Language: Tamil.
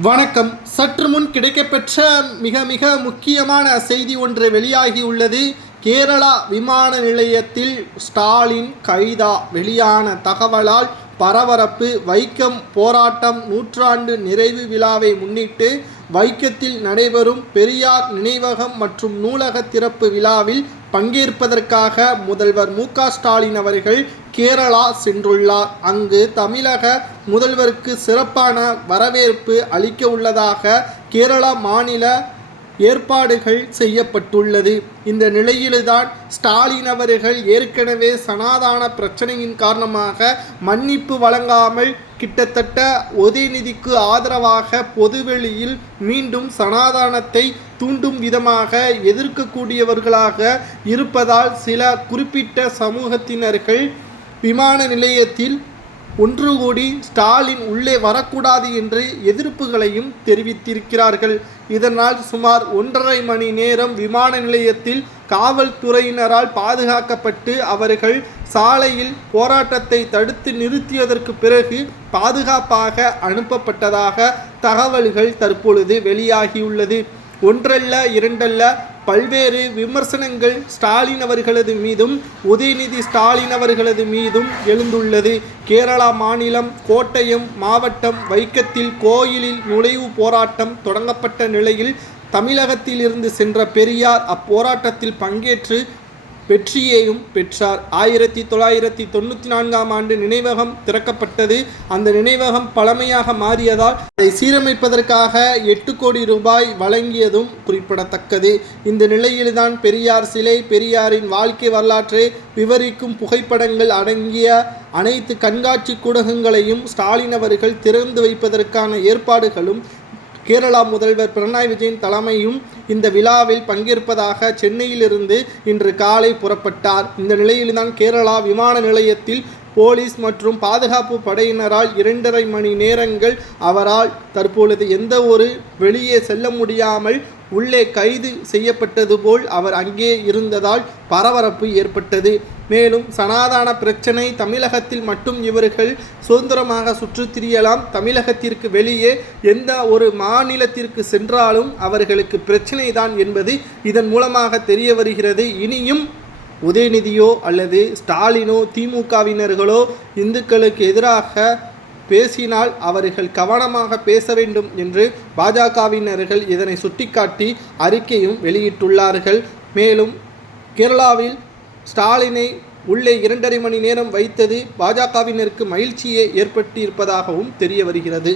வணக்கம். சற்று முன் கிடைக்கப்பெற்ற மிக முக்கியமான செய்தி ஒன்று வெளியாகியுள்ளது. கேரளா விமான நிலையத்தில் ஸ்டாலின் கைதா வெளியான தகவலால் பரபரப்பு. வைக்கம் போராட்டம் நூற்றாண்டு நிறைவு விழாவை முன்னிட்டு வைக்கத்தில் நடைபெறும் பெரியார் நினைவகம் மற்றும் நூலக திறப்பு விழாவில் பங்கேற்பதற்காக முதல்வர் மு.க. ஸ்டாலின் அவர்கள் கேரளா சென்றுள்ளார். அங்கு தமிழக முதல்வருக்கு சிறப்பான வரவேற்பு அளிக்க உள்ளதாக கேரளா மாநில ஏற்பாடுகள் செய்யப்பட்டுள்ளது. இந்த நிலையில்தான் ஸ்டாலின் அவர்கள் ஏற்கனவே சனாதன பிரச்சனையின் காரணமாக மன்னிப்பு வழங்காமல் கிட்டத்தட்ட உதயநிதிக்கு ஆதரவாக பொதுவெளியில் மீண்டும் சனாதனத்தை தூண்டும் விதமாக எதிர்க்கக்கூடியவர்களாக இருப்பதால் சில குறிப்பிட்ட சமூகத்தினர்கள் விமான நிலையத்தில் ஒன்று கூடி ஸ்டாலின் உள்ளே வரக்கூடாது என்று எதிர்ப்புகளையும் தெரிவித்திருக்கிறார்கள். இதனால் சுமார் 1.5 மணி நேரம் விமான நிலையத்தில் காவல்துறையினரால் பாதுகாக்கப்பட்டு அவர்கள் சாலையில் போராட்டத்தை தடுத்து நிறுத்தியதற்கு பிறகு பாதுகாப்பாக அனுப்பப்பட்டதாக தகவல்கள் தற்பொழுது வெளியாகியுள்ளது. ஒன்றல்ல இரண்டல்ல பல்வேறு விமர்சனங்கள் ஸ்டாலின் அவர்களது மீதும் உதயநிதி ஸ்டாலின் அவர்களது மீதும் எழுந்துள்ளது. கேரளா மாநிலம் கோட்டயம் மாவட்டம் வைக்கத்தில் கோயிலில் நுழைவு போராட்டம் தொடங்கப்பட்ட நிலையில் தமிழகத்தில் இருந்து சென்ற பெரியார் அப்போராட்டத்தில் பங்கேற்று வெற்றியையும் பெற்றார். 1994ஆம் ஆண்டு நினைவகம் திறக்கப்பட்டது. அந்த நினைவகம் பழமையாக மாறியதால் அதை சீரமைப்பதற்காக 8 கோடி ரூபாய் வழங்கியதும் குறிப்பிடத்தக்கது. இந்த நிலையில்தான் பெரியார் சிலை, பெரியாரின் வாழ்க்கை வரலாற்றை விவரிக்கும் புகைப்படங்கள் அடங்கிய அனைத்து கண்காட்சி கூடங்களையும் ஸ்டாலின் அவர்கள் திறந்து வைப்பதற்கான ஏற்பாடுகளும் கேரளா முதல்வர் பினராயி விஜயன் தலைமையும் இந்த விழாவில் பங்கேற்பதாக சென்னையிலிருந்து இன்று காலை புறப்பட்டார். இந்த நிலையில்தான் கேரளா விமான நிலையத்தில் போலீஸ் மற்றும் பாதுகாப்பு படையினரால் 2.5 மணி நேரங்கள் அவரால் தற்பொழுது எந்த ஒரு வெளியே செல்ல முடியாமல் உள்ளே கைது செய்யப்பட்டது போல் அவர் அங்கே இருந்ததால் பரபரப்பு ஏற்பட்டது. மேலும் சனாதன பிரச்சனை தமிழகத்தில் மட்டும் இவர்கள் சுதந்திரமாக சுற்றித் திரியலாம், தமிழகத்திற்கு வெளியே எந்த ஒரு மாநிலத்திற்கு சென்றாலும் அவர்களுக்கு பிரச்சனை தான் என்பது இதன் மூலமாக தெரிய வருகிறது. இனியும் உதயநிதியோ அல்லது ஸ்டாலினோ திமுகவினர்களோ இந்துக்களுக்கு எதிராக பேசினால் அவர்கள் கவனமாக பேச வேண்டும் என்று பாஜகவினர்கள் இதனை சுட்டிக்காட்டி அறிக்கையும் வெளியிட்டுள்ளார்கள். மேலும் கேரளாவில் ஸ்டாலினை உள்ளே 2.5 மணி நேரம் வைத்தது பாஜகவினருக்கு மகிழ்ச்சியை ஏற்படுத்தியிருப்பதாகவும் தெரிய வருகிறது.